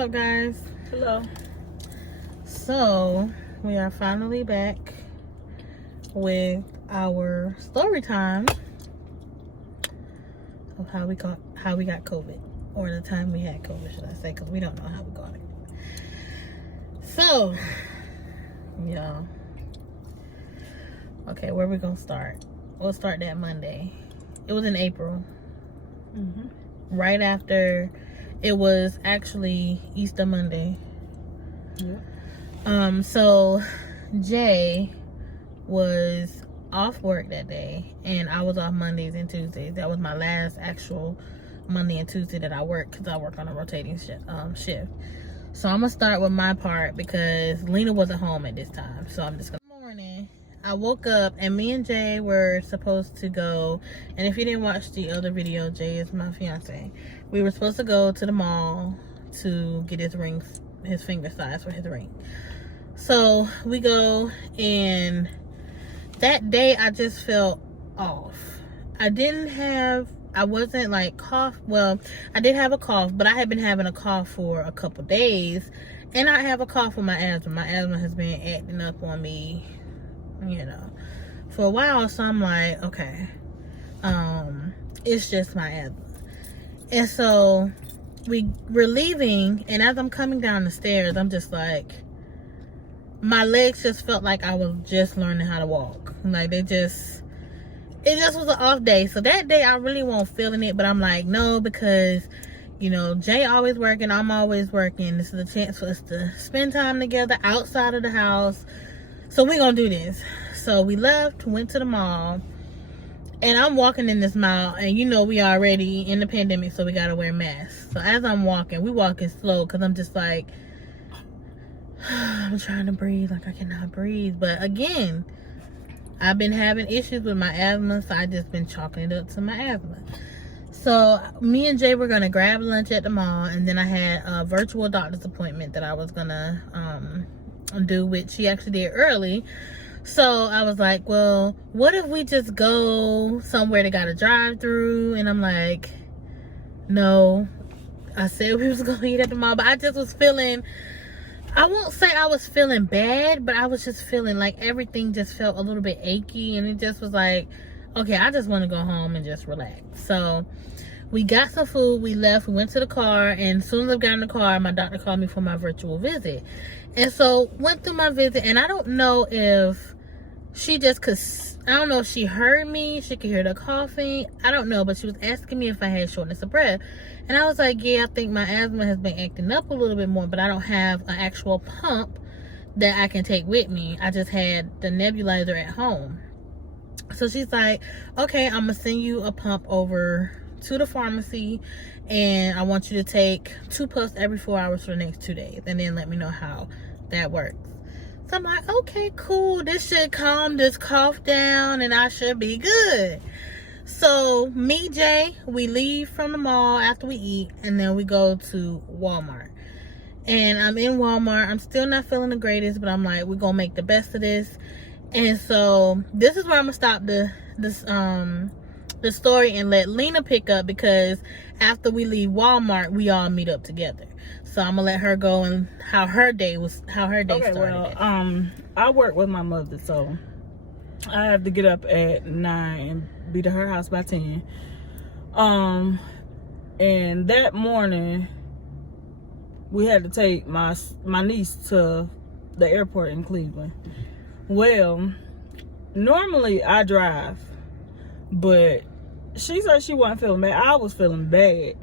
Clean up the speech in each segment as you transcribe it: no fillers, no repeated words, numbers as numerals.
up, guys? Hello. So we are finally back with our story time of how we got COVID, or the time we had COVID, should I say? Because we don't know how we got it. So, yeah. Okay, where we gonna start? We'll start that Monday. It was in April. Right after, it was actually Easter Monday. Yeah. So Jay was off work that day, and I was off Mondays and Tuesdays. That was my last actual Monday and Tuesday that I worked, because I work on a rotating shift. So I'm gonna start with my part because Lena wasn't home at this time. So I'm just gonna. Morning, I woke up and me and Jay were supposed to go, and if you didn't watch the other video, Jay is my fiance. We were supposed to go to the mall to get his rings, his finger size for his ring. So we go, and that day I just felt off. I wasn't like cough. Well, I did have a cough, but I had been having a cough for a couple days, and I have a cough with my asthma. My asthma has been acting up on me, for a while. So I'm like, okay, it's just my asthma. And so we're leaving, and as I'm coming down the stairs, I'm just like, my legs just felt like I was just learning how to walk. Like it just was an off day. So that day I really wasn't feeling it, but I'm like, no, because Jay always working, I'm always working. This is a chance for us to spend time together outside of the house. So we're gonna do this. So we left, went to the mall, and I'm walking in this mall, and we already in the pandemic, so we gotta wear masks. So as I'm walking, we walking slow, because I'm just like, I'm trying to breathe, like I cannot breathe. But again, I've been having issues with my asthma, so I just been chalking it up to my asthma. So me and Jay were gonna grab lunch at the mall, and then I had a virtual doctor's appointment that I was gonna do, which she actually did early. So I was like, well, what if we just go somewhere that got a drive-through? And I'm like, no. I said we was gonna eat at the mall, but I just was feeling, I won't say I was feeling bad, but I was just feeling like everything just felt a little bit achy, and it just was like, okay, I just want to go home and just relax. So we got some food, we left, we went to the car, and as soon as I got in the car, my doctor called me for my virtual visit. And so went through my visit, and I don't know if she just, I don't know if she heard me, she could hear the coughing, I don't know, but she was asking me if I had shortness of breath. And I was like, yeah, I think my asthma has been acting up a little bit more, but I don't have an actual pump that I can take with me. I just had the nebulizer at home. So she's like, okay, I'm gonna send you a pump over to the pharmacy, and I want you to take 2 puffs every 4 hours for the next 2 days, and then let me know how that works. So I'm like, okay, cool, this should calm this cough down, and I should be good. So me, Jay, we leave from the mall after we eat, and then we go to Walmart. And I'm in Walmart. I'm still not feeling the greatest, but I'm like, we're gonna make the best of this. And so this is where I'm gonna stop the story and let Lena pick up, because after we leave Walmart, we all meet up together. So I'm gonna let her go and how her day started. Well, I work with my mother, so I have to get up at 9 and be to her house by 10. And that morning we had to take my niece to the airport in Cleveland. Well, normally I drive, but she said she wasn't feeling bad. I was feeling bad.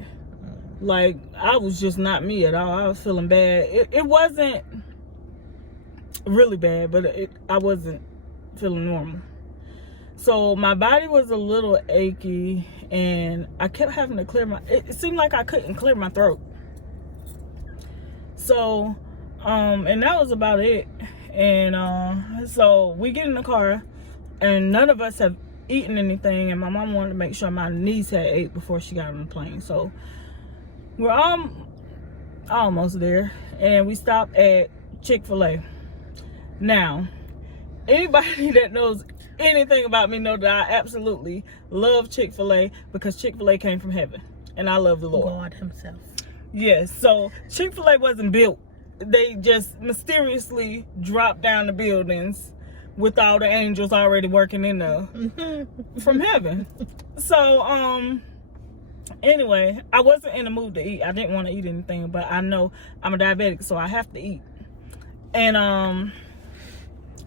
Like, I was just not me at all. I was feeling bad. It wasn't really bad, but I wasn't feeling normal. So my body was a little achy, and I kept having to clear it seemed like I couldn't clear my throat. So, and that was about it. And so we get in the car, and none of us have eaten anything, and my mom wanted to make sure my niece had ate before she got on the plane. So we're almost there, and we stopped at Chick-fil-A. Now, anybody that knows anything about me know that I absolutely love Chick-fil-A, because Chick-fil-A came from heaven, and I love the Lord. God himself. Yes, so Chick-fil-A wasn't built. They just mysteriously dropped down the buildings with all the angels already working in there from heaven. So, anyway, I wasn't in the mood to eat. I didn't want to eat anything, but I know I'm a diabetic, so I have to eat. And,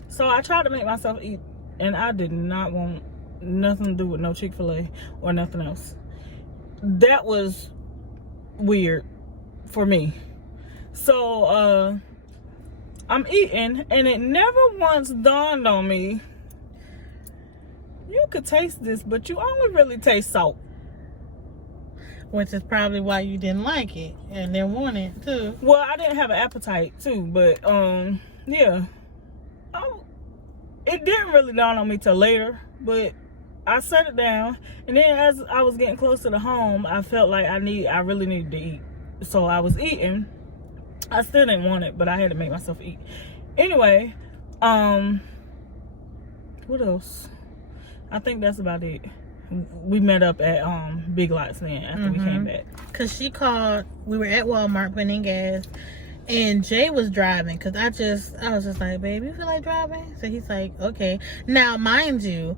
so I tried to make myself eat, and I did not want nothing to do with no Chick-fil-A or nothing else. That was weird for me. So I'm eating, and it never once dawned on me, you could taste this, but you only really taste salt. Which is probably why you didn't like it and didn't want it too. Well, I didn't have an appetite too, but yeah. It didn't really dawn on me till later, but I set it down, and then as I was getting closer to home, I felt like I really needed to eat. So I was eating. I still didn't want it, but I had to make myself eat. Anyway, what else? I think that's about it. We met up at Big Lots then after we came back. Cause she called. We were at Walmart putting in gas, and Jay was driving. Cause I was just like, babe, you feel like driving? So he's like, okay. Now, mind you,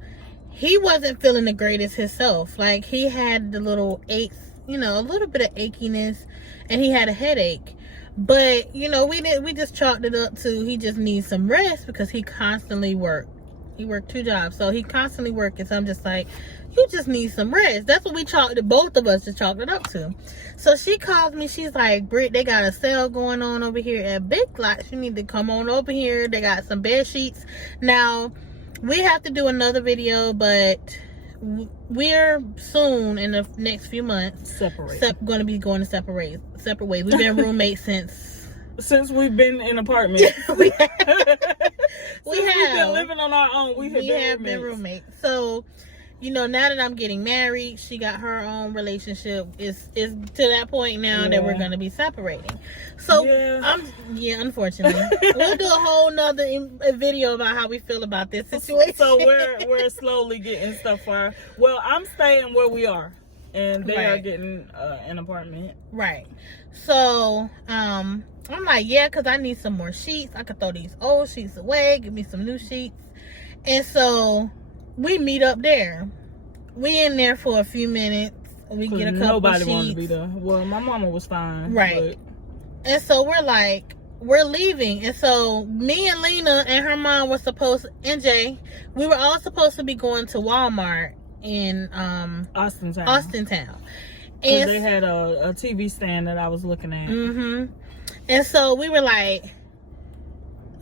he wasn't feeling the greatest himself. Like, he had the little aches, a little bit of achiness, and he had a headache. But, we just chalked it up to he just needs some rest because he constantly worked. He worked 2 jobs, so he constantly working. So I'm just like, you just need some rest. That's what both of us just chalked it up to. So she calls me. She's like, Britt, they got a sale going on over here at Big Lots. You need to come on over here. They got some bed sheets. Now, we have to do another video, but we're soon in the next few months going to be going to separate ways. We've been roommates since we've been in apartments. we have been living on our own. We have been roommates. So, now that I'm getting married, she got her own relationship. Is to that point now that we're gonna be separating. So unfortunately, we'll do a whole nother video about how we feel about this situation. So we're slowly getting stuff for her. Well, I'm staying where we are, and they are getting an apartment. Right. So I'm like, because I need some more sheets. I could throw these old sheets away, give me some new sheets. And so we meet up there. We in there for a few minutes. We get a couple nobody sheets. wanted to be there. Well, my mama was fine. Right. And so we're leaving. And so me and Lena and her mom were and Jay, we were all supposed to be going to Walmart in Austintown. And they had a TV stand that I was looking at. And so we were like,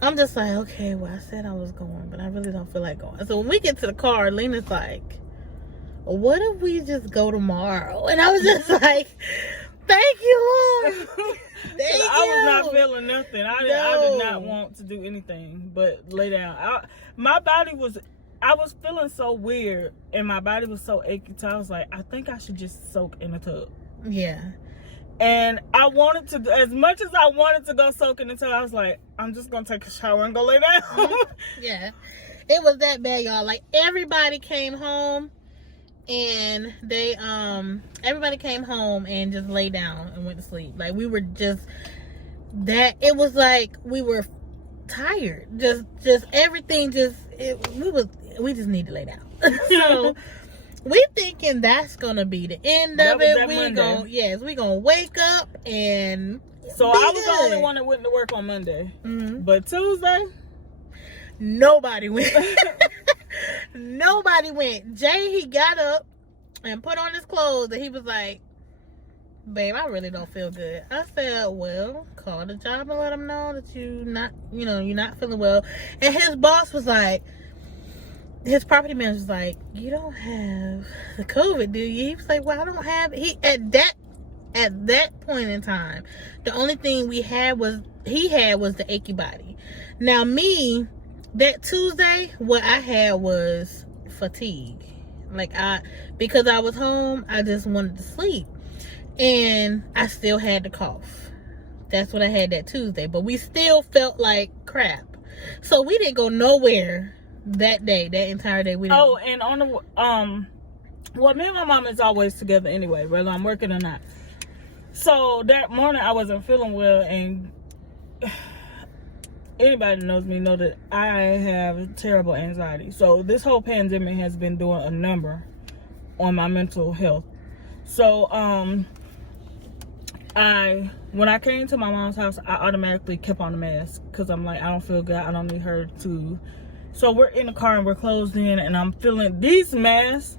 I'm just like, okay, well, I said I was going, but I really don't feel like going. So when we get to the car, Lena's like, what if we just go tomorrow? And I was just like, thank you, Lord. I was not feeling nothing. I did not want to do anything but lay down. I was feeling so weird, and my body was so achy, so I was like, I think I should just soak in a tub. Yeah. And I wanted to, as much as I wanted to go soak in the tub, I was like, I'm just going to take a shower and go lay down. Yeah. It was that bad, y'all. Like, everybody came home, and everybody came home and just lay down and went to sleep. Like, we were just, it was like we were tired. Just everything we just need to lay down. So we thinking that's gonna be the end of it. We're gonna wake up and so I was the only one that went to work on Monday. But Tuesday, nobody went. Nobody went. Jay, he got up and put on his clothes, and he was like, babe, I really don't feel good. I said, well, call the job and let them know that you're not feeling well. And his boss was like, his property manager was like, you don't have the COVID, do you? He was like, well, I don't have it. At that point in time, the only thing he had was the achy body. Now me, that Tuesday, what I had was fatigue. Like, because I was home, I just wanted to sleep. And I still had the cough. That's what I had that Tuesday. But we still felt like crap. So we didn't go nowhere that day, that entire day. And on the, well, me and my mom is always together anyway, whether I'm working or not. So that morning I wasn't feeling well, and anybody that knows me know that I have terrible anxiety. So this whole pandemic has been doing a number on my mental health. So when I came to my mom's house, I automatically kept on the mask because I'm like, I don't feel good. I don't need her to. So we're in the car and we're closed in, and I'm feeling these masks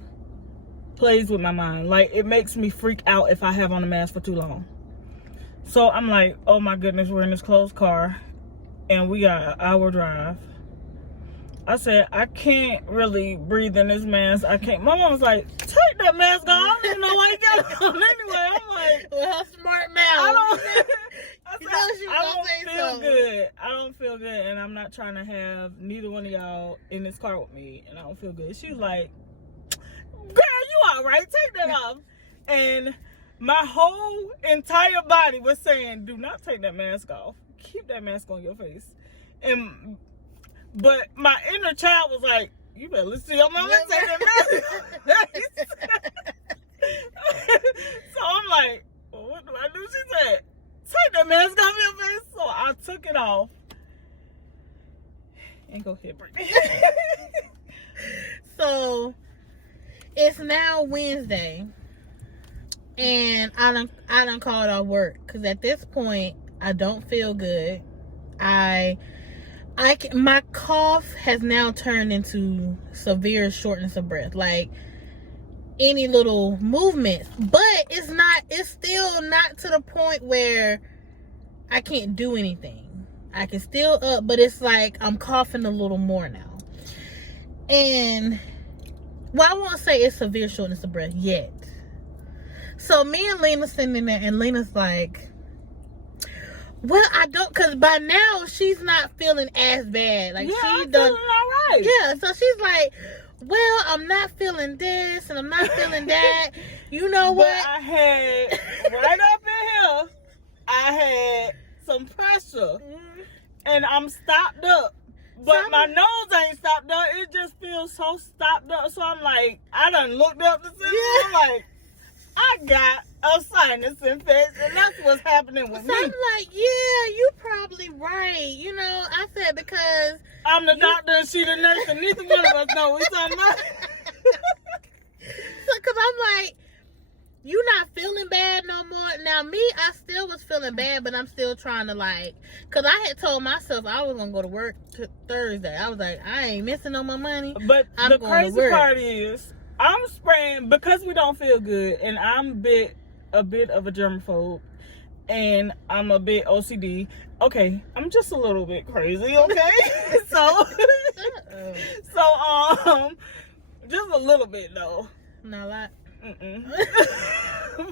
plays with my mind. Like, it makes me freak out if I have on a mask for too long. So I'm like, oh my goodness, we're in this closed car and we got an hour drive. I said, I can't really breathe in this mask. I can't. My mom was like, take that mask off. I don't know why you got it on anyway. I'm like, well, smart mouth. I don't feel good. I don't feel good, and I'm not trying to have neither one of y'all in this car with me, and I don't feel good. She was like, girl, you all right? Take that off. And my whole entire body was saying, do not take that mask off. Keep that mask on your face. But my inner child was like, you better listen to your mama and take that mask. So I'm like, well, what do I do? She said, take that mask off your face. So I took it off. And go ahead, Brittany. So it's now Wednesday, and I done called off work because at this point I don't feel good. My cough has now turned into severe shortness of breath. Like, any little movement, but it's still not to the point where I can't do anything. I can still up, but it's like I'm coughing a little more now. And well, I won't say it's severe shortness of breath yet. So me and Lena sitting there, and Lena's like, well, I don't, because by now she's not feeling as bad. Like, she's done all right. Yeah, so she's like, well, I'm not feeling this and I'm not feeling that. You know what? But I had, right up in here, I had some pressure. And I'm stopped up. But my nose ain't stopped up. It just feels so stopped up. So I'm like, I done looked up the system. Yeah. I'm like, I got a sinus infection. That's what's happening with me. I'm like, yeah, you probably right. You know, I said, because I'm the doctor and she the nurse, and neither one of us know what we're talking about. So, because I'm like, you not feeling bad no more. Now, me, I still was feeling bad, but I'm still trying to, like, because I had told myself I was going to go to work Thursday. I was like, I ain't missing no more money. But the crazy part is, I'm spraying because we don't feel good, and I'm a bit of a germaphobe, and I'm a bit OCD. Okay, I'm just a little bit crazy, okay? so just a little bit though. Not a lot.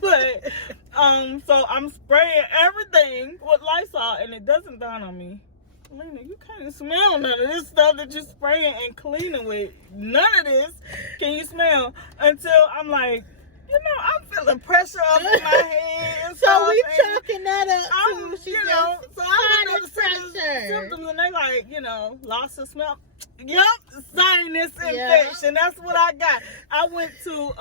But so I'm spraying everything with Lysol, and it doesn't dawn on me, Lena, you can't smell none of this stuff that you're spraying and cleaning with. None of this can you smell, until I'm like, you know, I'm feeling pressure up in my head and so stuff. We chalking that up too. You know, so I'm symptoms, and they like, you know, loss of smell. Yep, sinus infection. That's what I got. I went to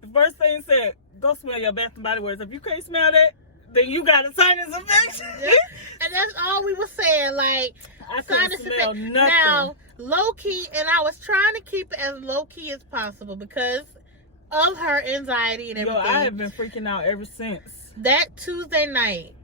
the first thing said, go smell your Bath and Body Works. If you can't smell that, then you got a sinus infection. Yeah. And that's all we were saying. Like, I couldn't smell nothing. Now, low key, and I was trying to keep it as low key as possible because of her anxiety and everything. I have been freaking out ever since. That Tuesday night,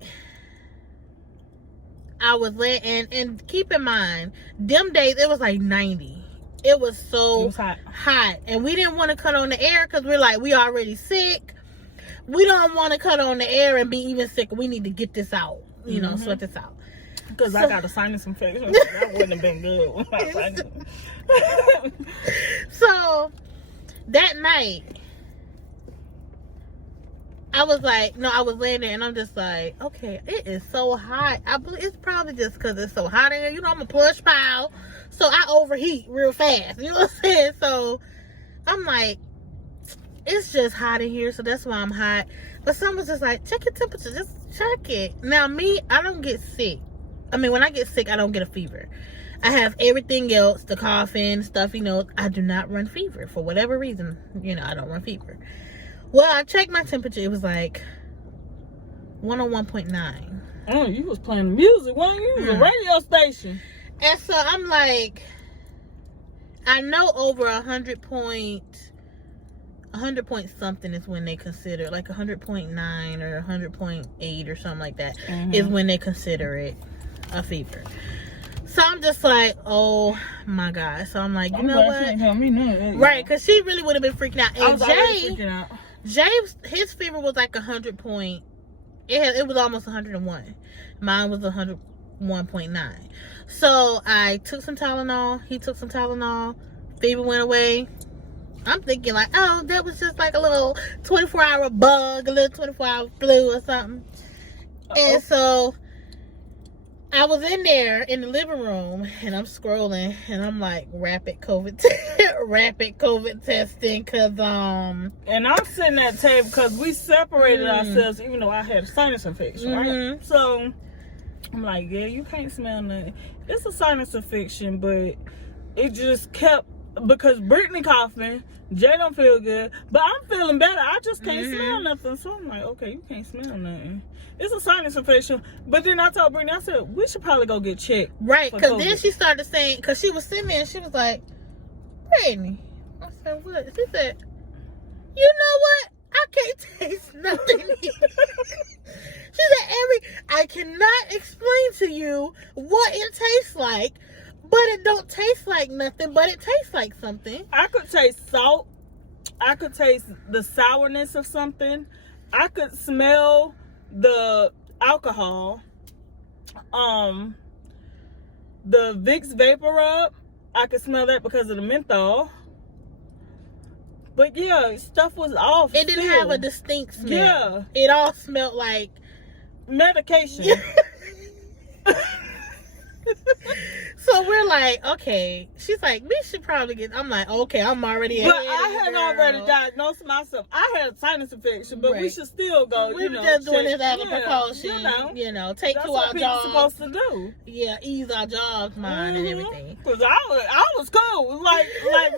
I was laying, and keep in mind, them days, it was like 90. It was so hot. And we didn't want to cut on the air because we're like, we already sick. We don't want to cut on the air and be even sick. We need to get this out, you know, sweat this out. Because I got a sinus infection. That wouldn't have been good. So, that night, I was like, I was laying there and I'm just like, okay, it is so hot. I believe it's probably just because it's so hot in here. You know, I'm a plush pile, so I overheat real fast. You know what I'm saying? So, I'm like, it's just hot in here, so that's why I'm hot. But someone's just like, check your temperature, just check it. Now, me, I don't get sick. I mean, when I get sick, I don't get a fever. I have everything else, the coughing, stuff, you know. I do not run fever for whatever reason. You know, I don't run fever. Well, I checked my temperature. It was like 101.9. Oh, you was playing music, wasn't you? You was a radio station. And so I'm like, I know over 100 point something is when they consider, like 100.9 or 100.8 or something like that, is when they consider it a fever. So I'm just like, oh my God. So I'm like, you know what? Right, because she really would have been freaking out. And Jay's his fever was like 100 point. It was almost 101. Mine was 101.9. So I took some Tylenol. He took some Tylenol. Fever went away. I'm thinking like, oh, that was just like a little 24-hour bug, a little 24-hour flu or something. And so I was in there in the living room and I'm scrolling and I'm like, rapid COVID testing, because and I'm sitting at the table because we separated ourselves, even though I had a sinus infection, right? So I'm like, yeah, you can't smell nothing. It's a sinus infection, but it just kept, because Brittany coughing, Jay don't feel good, but I'm feeling better. I just can't smell nothing. So I'm like, okay, you can't smell nothing. It's a sinus infection. But then I told Brittany, I said, we should probably go get checked. Right, because then she started saying, because she was sitting there and she was like, Brittany. I said, what? She said, you know what? I can't taste nothing here. She said, I cannot explain to you what it tastes like, but it don't taste like nothing, but it tastes like something. I could taste salt. I could taste the sourness of something. I could smell the alcohol. The Vicks Vapor Rub, I could smell that because of the menthol. But yeah, stuff was off. It didn't have a distinct smell. Yeah. It all smelled like medication. So we're like, okay. She's like, we should probably get. I'm like, okay, I'm already. But I had already diagnosed myself. I had a sinus infection, but we should still go. We're just doing this as a precaution. Take to our jobs. Supposed to do. Yeah, ease our jobs, mind, and everything. Cause I was cool. Like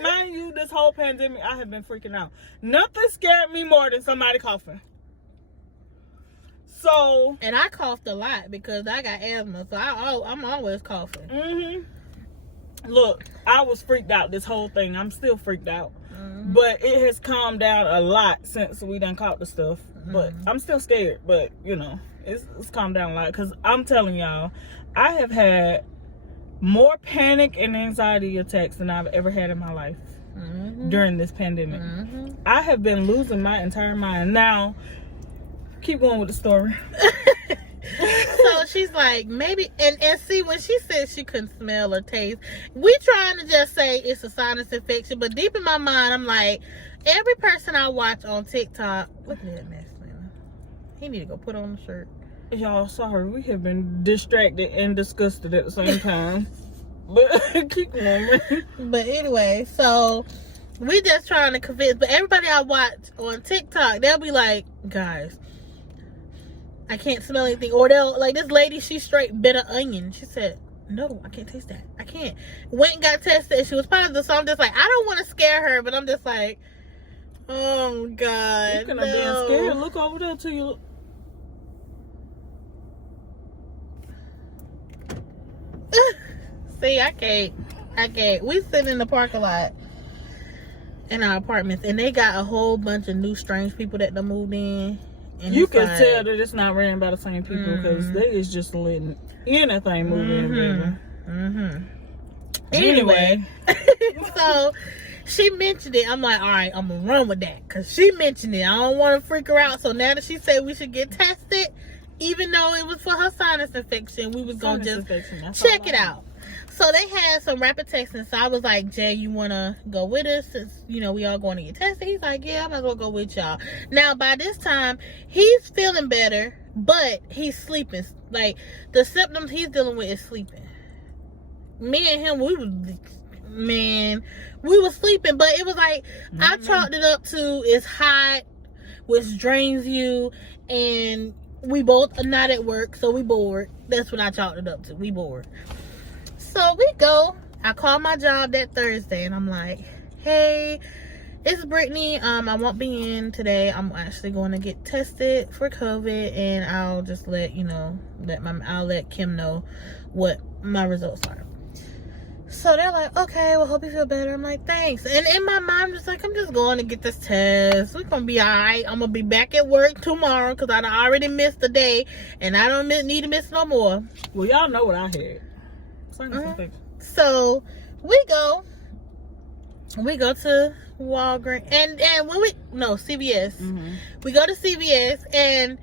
mind you, this whole pandemic, I have been freaking out. Nothing scared me more than somebody coughing. So, and I coughed a lot because I got asthma, so I'm always coughing. Look, I was freaked out this whole thing. I'm still freaked out, but it has calmed down a lot since we done caught the stuff. But I'm still scared. But it's calmed down a lot, because I'm telling y'all, I have had more panic and anxiety attacks than I've ever had in my life during this pandemic. I have been losing my entire mind. Now, keep going with the story. So she's like, maybe, and see, when she said she couldn't smell or taste, we trying to just say it's a sinus infection, but deep in my mind, I'm like, every person I watch on TikTok, look at that mess, man. He need to go put on the shirt. Y'all, sorry, we have been distracted and disgusted at the same time. But keep going. But anyway, so we just trying to convince, but everybody I watch on TikTok, they'll be like, guys, I can't smell anything. Or they'll, like this lady, she straight bit an onion. She said, no, I can't taste that. I can't. Went and got tested. She was positive. So I'm just like, I don't want to scare her, but I'm just like, oh God. You're gonna be scared. Look over there till you. See, I can't. We sit in the parking lot in our apartments, and they got a whole bunch of new strange people that done moved in. And you can tell that it's not ran by the same people, because they is just letting anything move in. Anyway, so she mentioned it. I'm like, all right, I'm gonna run with that, because she mentioned it. I don't want to freak her out. So now that she said we should get tested, even though it was for her sinus infection, we was gonna just check it out. So they had some rapid testing. So I was like, Jay, you want to go with us? Since, we all going to get tested. He's like, yeah, I might as well go with y'all. Now, by this time, he's feeling better, but he's sleeping. Like, the symptoms he's dealing with is sleeping. Me and him, we was sleeping. But it was like, I chalked it up to it's hot, which drains you, and we both are not at work, so we bored. That's what I chalked it up to. We bored. So we go. I call my job that Thursday, and I'm like, hey, It's Brittany. I won't be in today. I'm actually going to get tested for COVID, and I'll just let I'll let Kim know what my results are. So they're like, okay, well, hope you feel better. I'm like, thanks. And in my mind, I'm just like, I'm just going to get this test. We're going to be all right. I'm going to be back at work tomorrow because I already missed a day, and I don't need to miss no more. Well, y'all know what I had. So we go to Walgreens, and CVS. Mm-hmm. We go to CVS, and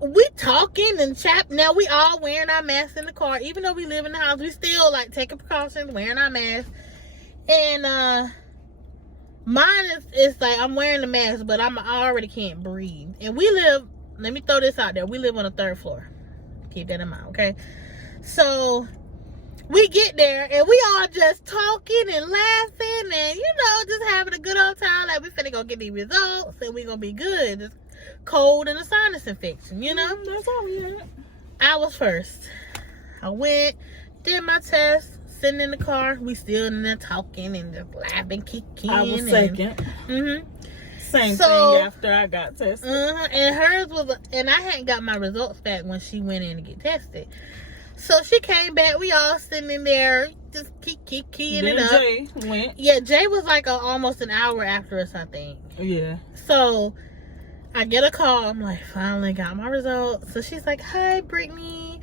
we talking and chat. Now we all wearing our masks in the car, even though we live in the house. We still like taking precautions, wearing our masks. And mine is like I'm wearing the mask, but I already can't breathe. And we live. Let me throw this out there. We live on the 3rd floor. Keep that in mind, okay? So we get there, and we all just talking and laughing, and just having a good old time. Like we finna go get these results, and we gonna be good. Just cold and a sinus infection, That's all we had. I was first. I went, did my test, sitting in the car. We still in there talking and just laughing, kicking. I was second. Mm-hmm. Same thing after I got tested. And hers was, and I hadn't got my results back when she went in to get tested. So she came back. We all sitting in there, just kicking it up. Jay went. Yeah, Jay was like almost an hour after us, I think. Yeah. So I get a call. I'm like, finally got my results. So she's like, hi, Brittany.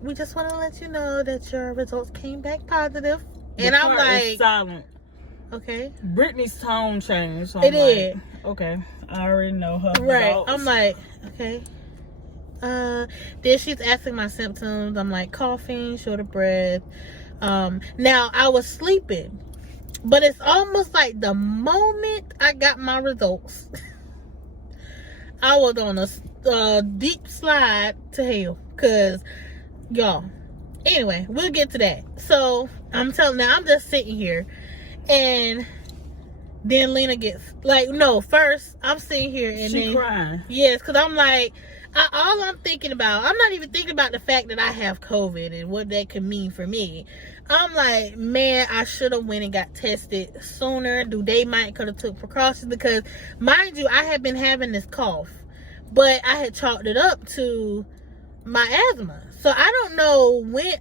We just want to let you know that your results came back positive. And I'm like, silent. Okay. Brittany's tone changed. So it did. Okay. I already know her. Right. Results. I'm like, okay. Then she's asking my symptoms. I'm like coughing, short of breath. Now I was sleeping, but it's almost like the moment I got my results, I was on a deep slide to hell. Cause y'all. Anyway, we'll get to that. So I'm just sitting here, and then Lena gets first I'm sitting here and she crying. Yes, because I'm like, all I'm thinking about, I'm not even thinking about the fact that I have COVID and what that could mean for me. I'm like, man, I should have went and got tested sooner. They might could have took precautions because, mind you, I had been having this cough, but I had chalked it up to my asthma. So I don't know when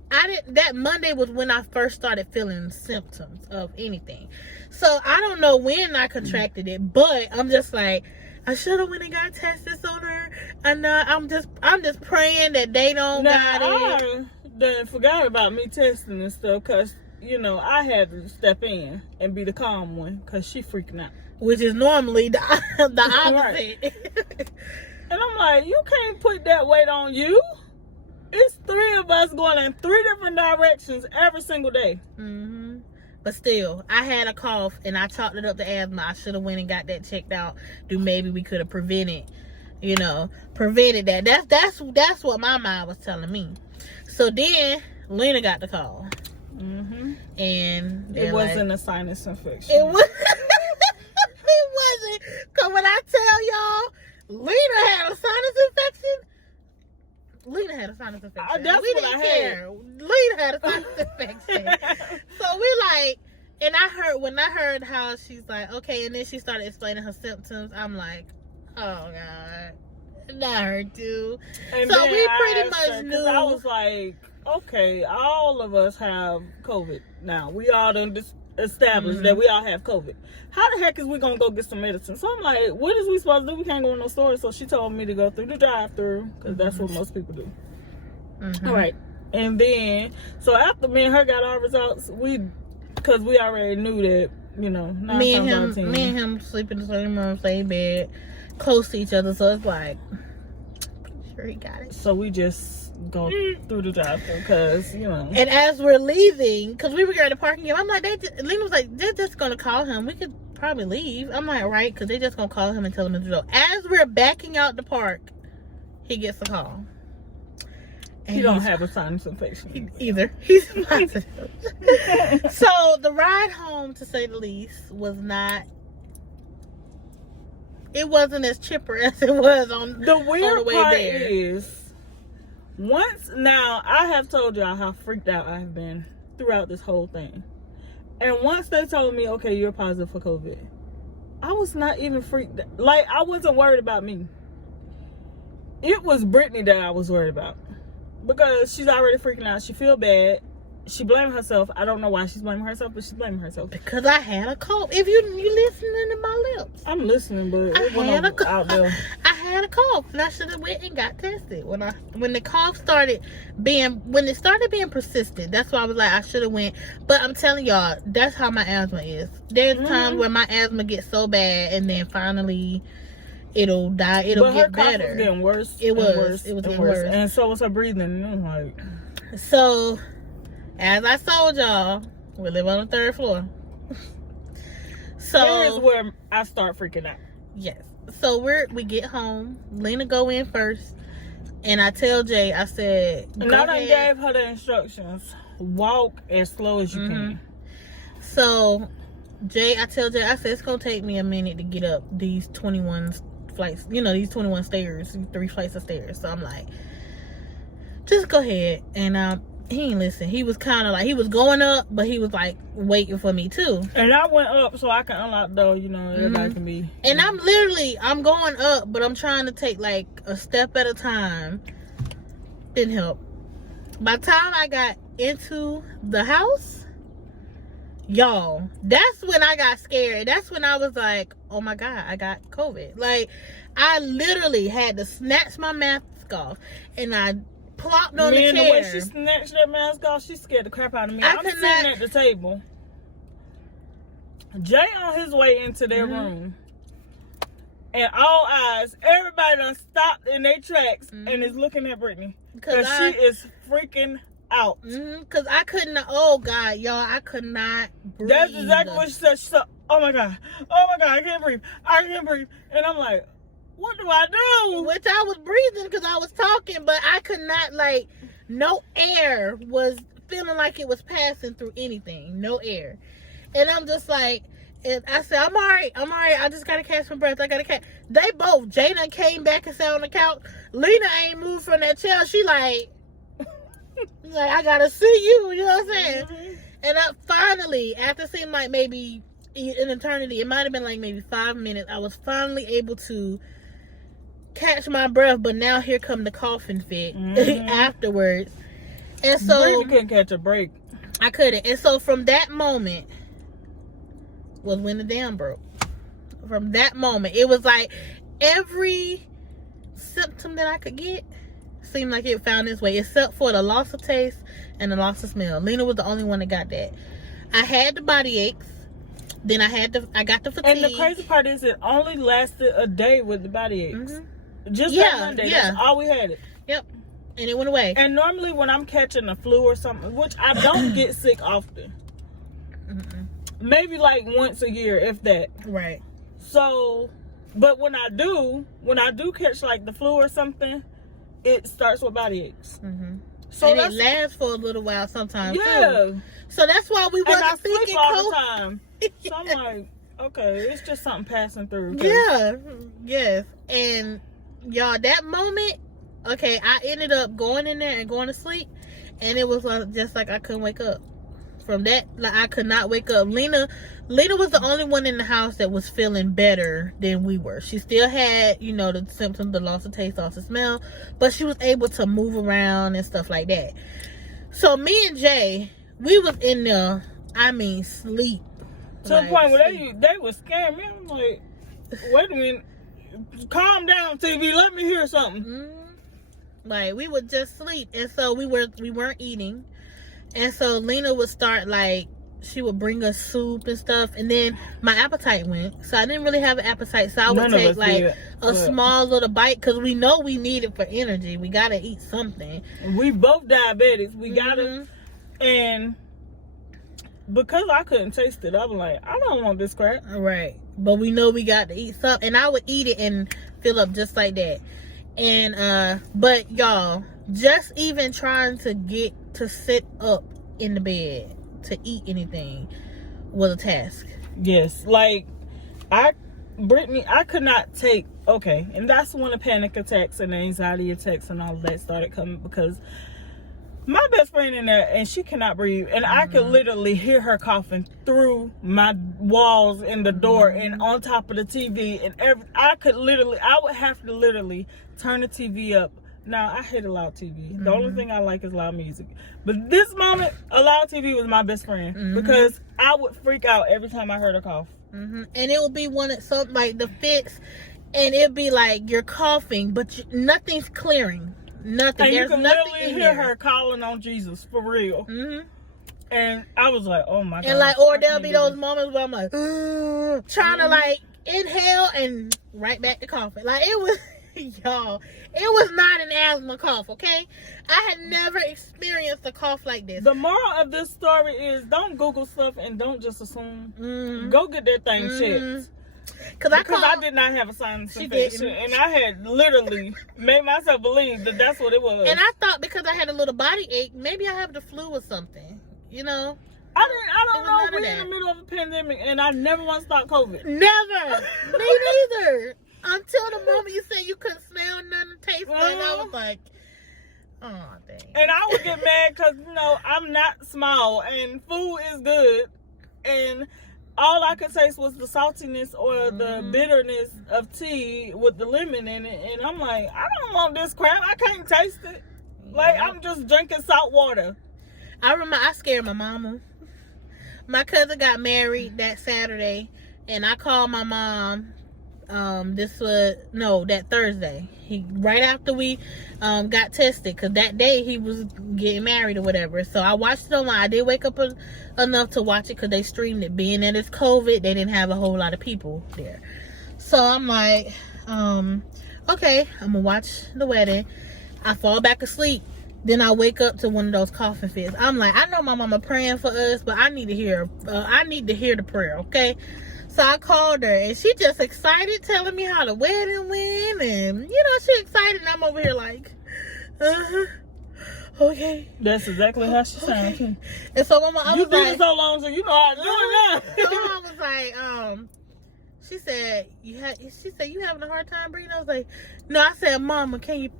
that Monday was when I first started feeling symptoms of anything. So I don't know when I contracted it, but I'm just like, I should have went and got tested sooner. And I'm just praying that they don't got it. I forgot about me testing and stuff because, I had to step in and be the calm one because she freaking out. Which is normally the opposite. Right. And I'm like, you can't put that weight on you. It's 3 of us going in 3 different directions every single day. Mm-hmm. But still, I had a cough and I chalked it up to asthma. I should have went and got that checked out. Maybe we could have prevented that. That's what my mind was telling me. So then Lena got the call. Mm-hmm. And it wasn't a sinus infection. It was. It wasn't. Because when I tell y'all, Lena had a sinus infection. Lena had a sinus infection. That's we what didn't I care. had. Lena had a sinus infection. So we like, and when I heard how she's like, okay, and then she started explaining her symptoms, I'm like, oh God, not her too. And so we pretty much knew. I was like, okay, all of us have COVID now. We all done established that we all have COVID. How the heck is we gonna go get some medicine? So I'm like, what is we supposed to do? We can't go in no store. So she told me to go through the drive-through because that's what most people do. Mm-hmm. All right. And then, so after me and her got our results, because we already knew that, me and him sleep in the same room, same bed, close to each other. So it's like, sure he got it. So we just go through the drive-through because, And as we're leaving, because we were going to the parking lot, I'm like, Lena was like, they're just going to call him. We could probably leave. I'm like, right, because they're just going to call him and tell him to go. As we're backing out the park, he gets a call. And he don't have a sinus infection either. He's positive. So the ride home, to say the least, wasn't as chipper as it was on the weird on the way part there. Is now I have told y'all how freaked out I have been throughout this whole thing, and once they told me, okay, you're positive for COVID, I was not even freaked. Like, I wasn't worried about me. It was Brittany that I was worried about. Because she's already freaking out. She feel bad. She blamed herself. I don't know why she's blaming herself, but she's blaming herself. Because I had a cough. If you listening to my lips. I'm listening, but I it had a went out there. I had a cough, and I should have went and got tested. When the cough started being persistent, that's why I was like, I should have went. But I'm telling y'all, that's how my asthma is. There's times where my asthma gets so bad, and then finally it'll die. It'll get better. But her cough was getting worse. It was getting worse. And so was her breathing. And I'm like, so. As I told y'all, we live on the 3rd floor. So here's where I start freaking out. Yes. So we get home. Lena go in first, and I tell Jay, I said, and I done gave her the instructions. Walk as slow as you can. So I tell Jay, I said, it's gonna take me a minute to get up these 21 flights. These 21 stairs, 3 flights of stairs. So I'm like, just go ahead. And he ain't listen. He was kind of like, he was going up, but he was like waiting for me too. And I went up so I can unlock the door, everybody can be. And I'm going up, but I'm trying to take like a step at a time. Didn't help. By the time I got into the house, y'all, that's when I got scared. That's when I was like, oh my God, I got COVID. Like, I literally had to snatch my mask off, and I plopped on the chair. The way she snatched that mask off, she scared the crap out of me. I'm sitting at the table. Jay on his way into their room. And all eyes, everybody done stopped in their tracks and is looking at Brittany. Because she is freaking out. Because I couldn't, oh God, y'all, I could not breathe. That's exactly what she said. She said, oh my God, I can't breathe. And I'm like, what do I do? Which I was breathing because I was talking, but I could not, like, no air was feeling like it was passing through anything. No air. And I'm just like, and I said, I'm all right. I just got to catch my breath. They both, Jada came back and sat on the couch. Lena ain't moved from that chair. She like, I got to see you. You know what I'm saying? And I finally, after seeming like maybe an eternity, it might have been like maybe 5 minutes, I was finally able to catch my breath, but now here come the coughing fit afterwards. And so you couldn't catch a break. I couldn't. And so from that moment was when the dam broke. From that moment, it was like every symptom that I could get seemed like it found its way, except for the loss of taste and the loss of smell. Lena was the only one that got that. I had the body aches. Then I got the fatigue. And the crazy part is it only lasted a day with the body aches. Just that Monday. That's all we had it. Yep. And it went away. And normally when I'm catching a flu or something, which I don't get sick often. Maybe like once a year, if that. Right. So, but when I do catch like the flu or something, it starts with body aches. So and it lasts for a little while sometimes too. Yeah. So that's why we wasn't thinking all the time. So I'm like, okay, it's just something passing through. Yeah. Yes. And y'all, that moment, okay, I ended up going in there and going to sleep, and it was just like I couldn't wake up. From that, like, I could not wake up. Lena was the only one in the house that was feeling better than we were. She still had, the symptoms, the loss of taste, loss of smell, but she was able to move around and stuff like that. So me and Jay, we was in there, sleep. To the point where they was scaring me. I'm like, wait a minute. Calm down, TV. Let me hear something. Like, we would just sleep. And so we weren't eating. And so Lena would start, like, she would bring us soup and stuff. And then my appetite went. So I didn't really have an appetite. So I would take, like, a small little bite. Because we know we need it for energy. We got to eat something. We both diabetics. We got to. And because I couldn't taste it, I was like, I don't want this crap. Right. But we know we got to eat something. And I would eat it and fill up just like that. And, but y'all, just even trying to get to sit up in the bed to eat anything was a task. Yes. Like, Brittany, I could not take, okay. And that's when the panic attacks and the anxiety attacks and all of that started coming, because My best friend in there, and she cannot breathe, and I could literally hear her coughing through my walls in the door and on top of the TV and I would have to literally turn the TV up. Now I hate a loud TV. The only thing I like is loud music. But this moment, a loud TV was my best friend because I would freak out every time I heard her cough. And it would be something like the fits, and it'd be like you're coughing, but nothing's clearing. Nothing. And There's you can nothing literally in hear there. her calling on Jesus for real. And I was like, oh my God. And like, or there'll be those moments where I'm like, trying to like inhale and right back to coughing. Like it was, y'all, it was not an asthma cough, okay? I had never experienced a cough like this. The moral of this story is don't Google stuff and don't just assume. Go get that thing checked. Because I did not have a sinus infection, and I had literally made myself believe that that's what it was. And I thought because I had a little body ache, maybe I have the flu or something. You know? I don't know. We're in the middle of a pandemic, and I never want to stop COVID. Never. Me neither. Until the moment you said you couldn't smell nothing, taste nothing, I was like, oh, dang. And I would get mad because, I'm not small, and food is good, and all I could taste was the saltiness or the bitterness of tea with the lemon in it. And I'm like, I don't want this crap. I can't taste it. Like, I'm just drinking salt water. I remember I scared my mama. My cousin got married that Saturday, and I called my mom. That Thursday. Right after we got tested, because that day he was getting married or whatever. So I watched it online. I did wake up enough to watch it because they streamed it. Being that it's COVID, they didn't have a whole lot of people there. So I'm like, okay, I'm gonna watch the wedding. I fall back asleep. Then I wake up to one of those coughing fits. I'm like, I know my mama praying for us, but I need to hear the prayer, okay? So I called her, and she just excited, telling me how the wedding went, and she excited, and I'm over here like, okay. That's exactly how she sounds. Okay. And so I you was did like, it so long, so you know how to do it now. so I was like, she said you having a hard time breathing. I was like, no. I said, Mama, can you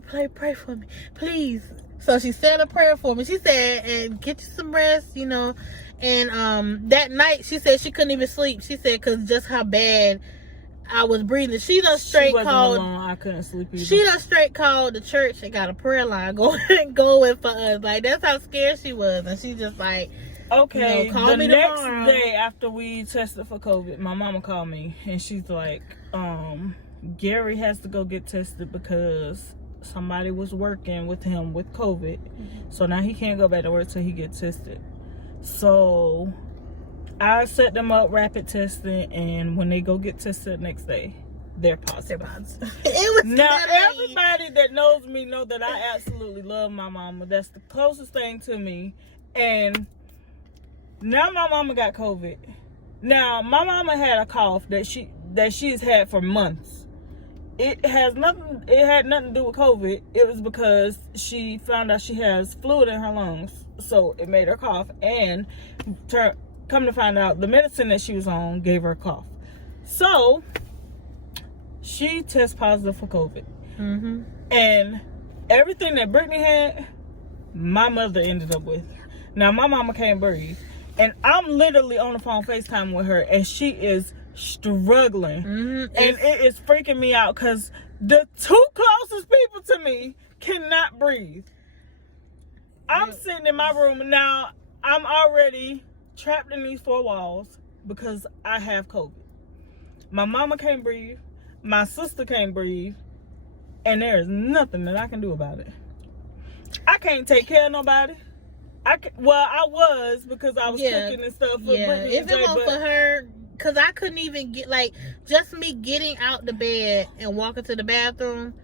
pray for me, please? So she said a prayer for me. She said, and get you some rest, And that night, she said she couldn't even sleep. She said because just how bad I was breathing. She done straight called. Alone. I couldn't sleep either. She done straight called the church and got a prayer line going for us. Like that's how scared she was, and she just like, okay. Call me next tomorrow. day after we tested for COVID, my mama called me and she's like, Gary has to go get tested because somebody was working with him with COVID, so now he can't go back to work till he gets tested. So I set them up rapid testing, and when they go get tested the next day, they're positive. It was now everybody that knows me know that I absolutely love my mama. That's the closest thing to me. And now my mama got COVID. Now my mama had a cough that she's had for months. It had nothing to do with COVID. It was because she found out she has fluid in her lungs. So it made her cough, and come to find out, the medicine that she was on gave her a cough. So she tested positive for COVID. And everything that Brittany had, my mother ended up with. Now my mama can't breathe, and I'm literally on the phone FaceTime with her, and she is struggling. And it is freaking me out because the two closest people to me cannot breathe. I'm sitting in my room now. I'm already trapped in these four walls because I have COVID. My mama can't breathe. My sister can't breathe. And there is nothing that I can do about it. I can't take care of nobody. I was because I was cooking and stuff for Brittany. If it wasn't for her, because I couldn't even get, just me getting out the bed and walking to the bathroom,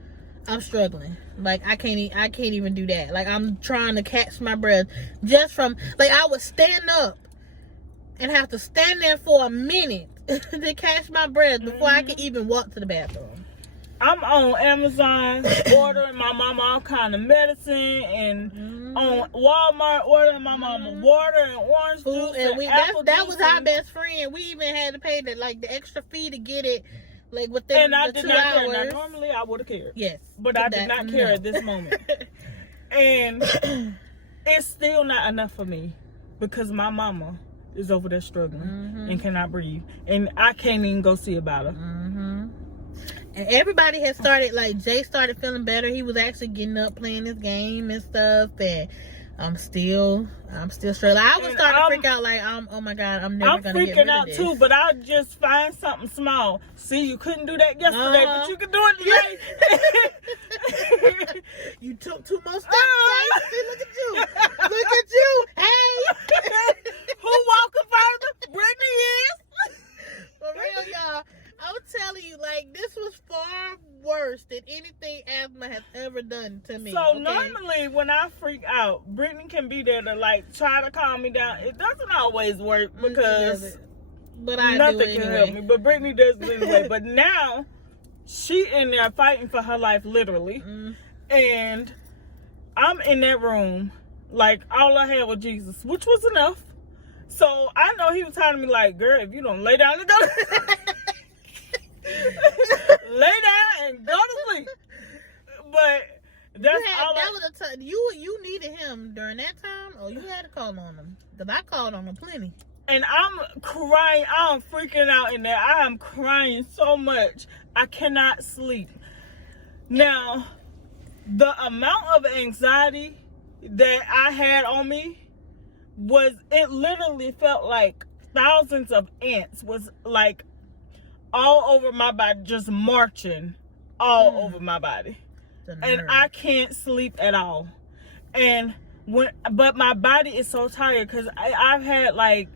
I'm struggling. I can't even do that. I'm trying to catch my breath just from, I would stand up and have to stand there for a minute to catch my breath before I could even walk to the bathroom. I'm on Amazon ordering my mama all kind of medicine, and on Walmart ordering my mama water and orange juice and apple that juice. Was our best friend. We even had to pay the extra fee to get it within and I the did 2 not hours. care. Now, normally I would have cared. Yes. But I did not care at this moment. And it's still not enough for me because my mama is over there struggling and cannot breathe. And I can't even go see about her. And everybody has started, like, Jay started feeling better. He was actually getting up, playing his game and stuff. And I'm still struggling. I was starting to freak out, like, oh my God, I'm never going to get rid of this. I'm freaking out too, but I'll just find something small. See, you couldn't do that yesterday, but you can do it today. You took 2 more steps, Jay. See, look at you. Look at you. Hey. Who walking further? Brittany is. For real, y'all. I'm telling you, like, this was far worse than anything asthma has ever done to me. So normally when I freak out, Brittany can be there to, like, try to calm me down. It doesn't always work because nothing can help me. But Brittany does it anyway. But now she in there fighting for her life, literally. And I'm in that room, like, all I had was Jesus, which was enough. So I know he was telling me, like, girl, if you don't lay down and go lay down and go to sleep. But that's you needed him during that time, or you had to call on him? Because I called on him plenty. And I'm crying. I'm freaking out in there. I am crying so much. I cannot sleep. Now, the amount of anxiety that I had on me it literally felt like thousands of ants was like all over my body, just marching all over my body. And I can't sleep at all. But my body is so tired because I've had like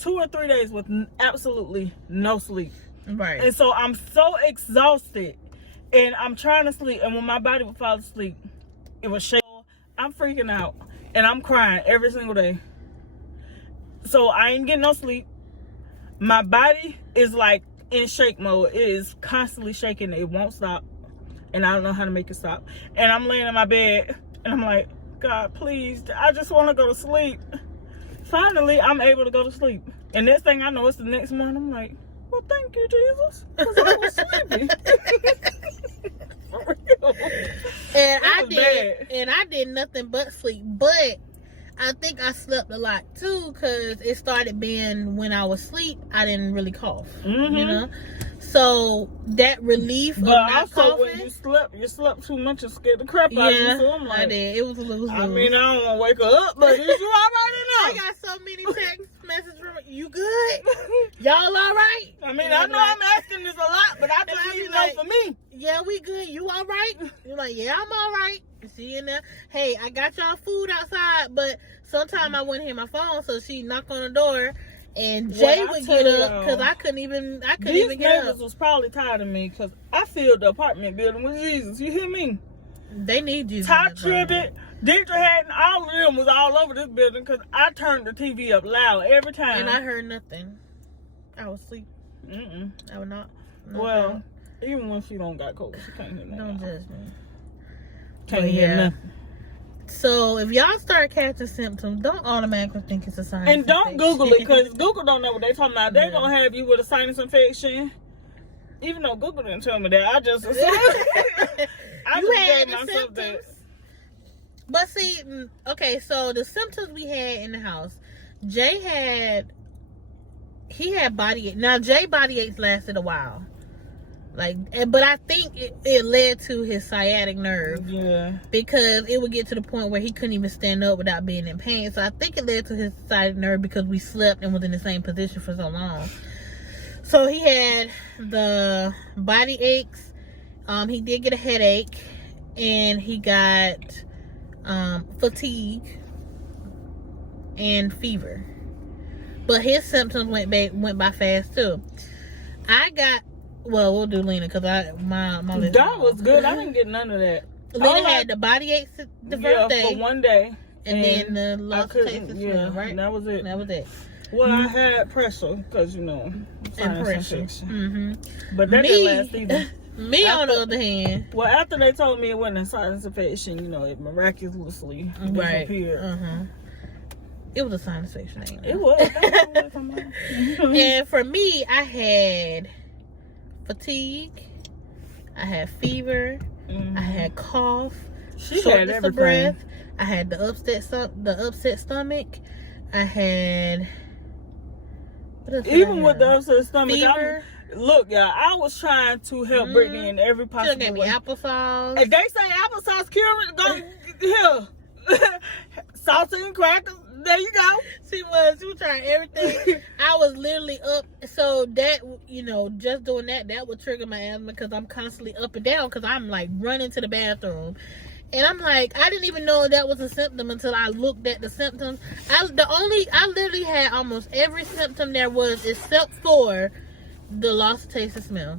2 or 3 days with absolutely no sleep. Right. And so I'm so exhausted and I'm trying to sleep. And when my body would fall asleep, it was shaking. I'm freaking out and I'm crying every single day. So I ain't getting no sleep. My body is like in shake mode. It is constantly shaking. It won't stop. And I don't know how to make it stop. And I'm laying in my bed and I'm like, God, please, I just want to go to sleep. Finally, I'm able to go to sleep. And next thing I know, it's the next morning. I'm like, well, thank you, Jesus, because I was sleepy. For real. And I did nothing but sleep. But I think I slept a lot too, because it started being when I was asleep, I didn't really cough. You know? So that relief of not coughing. When you slept too much and scared the crap out of me. So I'm like, I did. It was a lose-lose. I mean, I don't want to wake her up, but is you all right now? I got so many text messages from you good? Y'all all right? I mean, I know I'm asking this a lot, but I just need to know for me. Yeah, we good. You all right? You're like, yeah, I'm all right. She in there. Hey, I got y'all food outside, but sometime I wouldn't hear my phone, so she knocked on the door. And Jay would get up because I couldn't even get up. These neighbors was probably tired of me because I filled the apartment building with Jesus. You hear me? They need Jesus. Ty Tribbett, Deidre Hatton, all of them was all over this building because I turned the TV up loud every time. And I heard nothing. I was asleep. I would not. Well, even when she don't got cold, she can't hear nothing. Don't judge me. Can't hear nothing. So if y'all start catching symptoms, don't automatically think it's a sinus infection. And don't Google it, because Google don't know what they're talking about. They're going to have you with a sinus infection. Even though Google didn't tell me that. I just assumed. You had the symptoms. But see, okay, so the symptoms we had in the house, Jay had body ache. Now, Jay body aches lasted a while. But I think it led to his sciatic nerve. Yeah. Because it would get to the point where he couldn't even stand up without being in pain. So I think it led to his sciatic nerve because we slept and was in the same position for so long. So he had the body aches. He did get a headache. And he got fatigue and fever. But his symptoms went by fast too. Well, we'll do Lena because my that was good. I didn't get none of that. Lena had the body aches the first day. For one day. And then the loss of taste and smell, right? That was it. That was it. Well, I had pressure because, and pressure. But that didn't last either. Me, on the other hand. Well, after they told me it wasn't a sinus infection, it miraculously disappeared. It was a sinus infection. It was. And for me, I had fatigue, I had fever, I had cough, She had shortness of everything. breath. I had the upset stomach. I had what else did I Even with the have? upset stomach, Fever. look, y'all, I was trying to help Brittany in every She possible gave me way. applesauce. If they say applesauce cure, go here. Saltine crackers. There you go. She was trying everything. I was literally up. So that, just doing that would trigger my asthma because I'm constantly up and down because I'm like running to the bathroom. And I'm like, I didn't even know that was a symptom until I looked at the symptoms. I literally had almost every symptom there was except for the loss of taste and smell.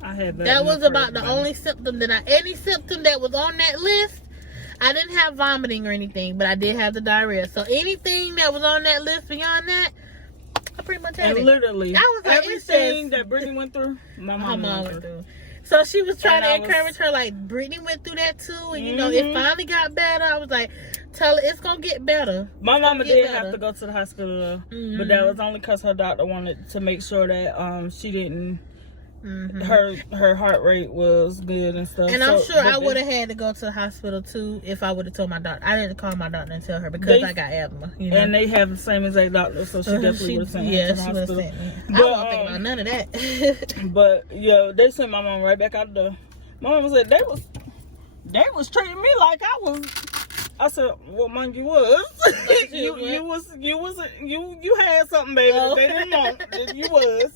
I had that. That was about the only symptom any symptom that was on that list. I didn't have vomiting or anything, but I did have the diarrhea. So anything that was on that list beyond that, I pretty much had it. Literally, I was like, everything that Brittany went through, my mom went through. So she was trying to encourage her, like, Brittany went through that too. And, it finally got better. I was like, tell her it's going to get better. My mama did have to go to the hospital, but that was only because her doctor wanted to make sure that she didn't, her heart rate was good and stuff. And I'm sure I would have had to go to the hospital too if I would have told my doctor. I didn't call my doctor and tell her because I got asthma. And they have the same exact doctor, so she definitely would have sent me to the hospital. Sent me. I don't think about none of that. But yeah, they sent my mom right back out the door. My mama said they was treating me like I was. I said, well, man, you was. you had something, baby. Oh. They didn't want. You was.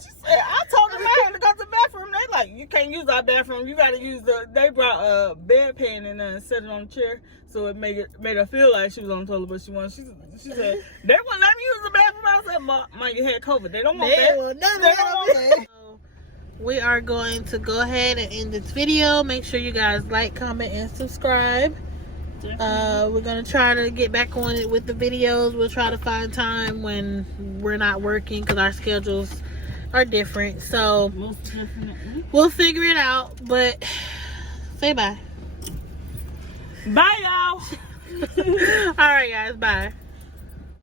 She said, I told them I had to go to the bathroom. They like, you can't use our bathroom. You got to use they brought a bedpan and set it on the chair. So it made her feel like she was on the toilet, but she wasn't. She said, they wouldn't let me use the bathroom. I said, Mom, you had COVID. They don't want that. They don't want that. We are going to go ahead and end this video. Make sure you guys like, comment, and subscribe. We're going to try to get back on it with the videos. We'll try to find time when we're not working because our schedules are different. So we'll figure it out. But say bye. Bye, y'all. All right, guys. Bye.